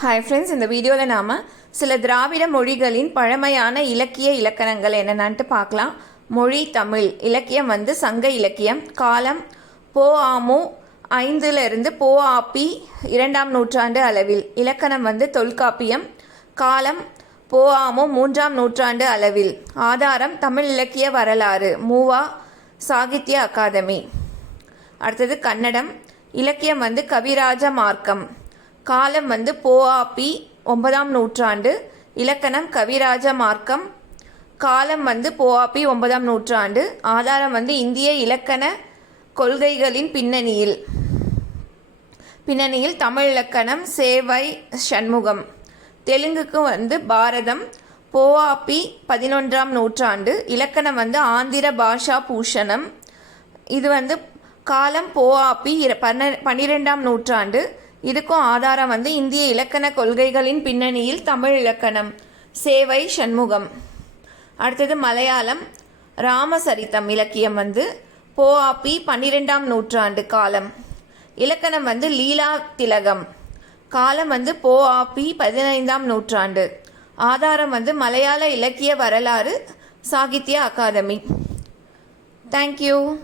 Hi friends, இந்த வீடியோவில் நாம் சில திராவிட மொழிகளின் பழமையான இலக்கிய இலக்கணங்கள் என்னென்னு பார்க்கலாம். மொழி தமிழ் இலக்கியம் சங்க இலக்கியம். காலம் பொ.ஆ.மு. 5 பொ.ஆ.பி. 2ஆம் நூற்றாண்டு அளவில். இலக்கணம் தொல்காப்பியம். காலம் பொ.ஆ.மு. 3ஆம் நூற்றாண்டு அளவில். ஆதாரம் தமிழ் இலக்கிய வரலாறு. மூவா சாகித்ய அகாதமி. அடுத்தது கன்னடம் இலக்கியம் கவிராஜ மார்க்கம். காலம் பொ.ஆ.பி. 9ஆம் நூற்றாண்டு. இலக்கணம் கவிராஜ மார்க்கம். காலம் பொ.ஆ.பி. 9ஆம் நூற்றாண்டு. ஆதாரம் இந்திய இலக்கண கொள்கைகளின் பின்னணியில் தமிழ் இலக்கணம். சேவை சண்முகம். தெலுங்குக்கு பாரதம். பொ.ஆ.பி. 11ஆம் நூற்றாண்டு. இலக்கணம் ஆந்திர பாஷா பூஷணம். இது காலம் பொ.ஆ.பி. 12ஆம் நூற்றாண்டு. இதுக்கும் ஆதாரம் இந்திய இலக்கண கொள்கைகளின் பின்னணியில் தமிழ் இலக்கணம். சேவை சண்முகம். அடுத்தது மலையாளம் ராமசரித்தம் இலக்கியம் பொ.ஆ.பி. 12ஆம் நூற்றாண்டு. காலம் இலக்கணம் லீலா திலகம். காலம் பொ.ஆ.பி. 15ஆம் நூற்றாண்டு. ஆதாரம் மலையாள இலக்கிய வரலாறு. சாகித்ய அகாதமி. தேங்க்யூ.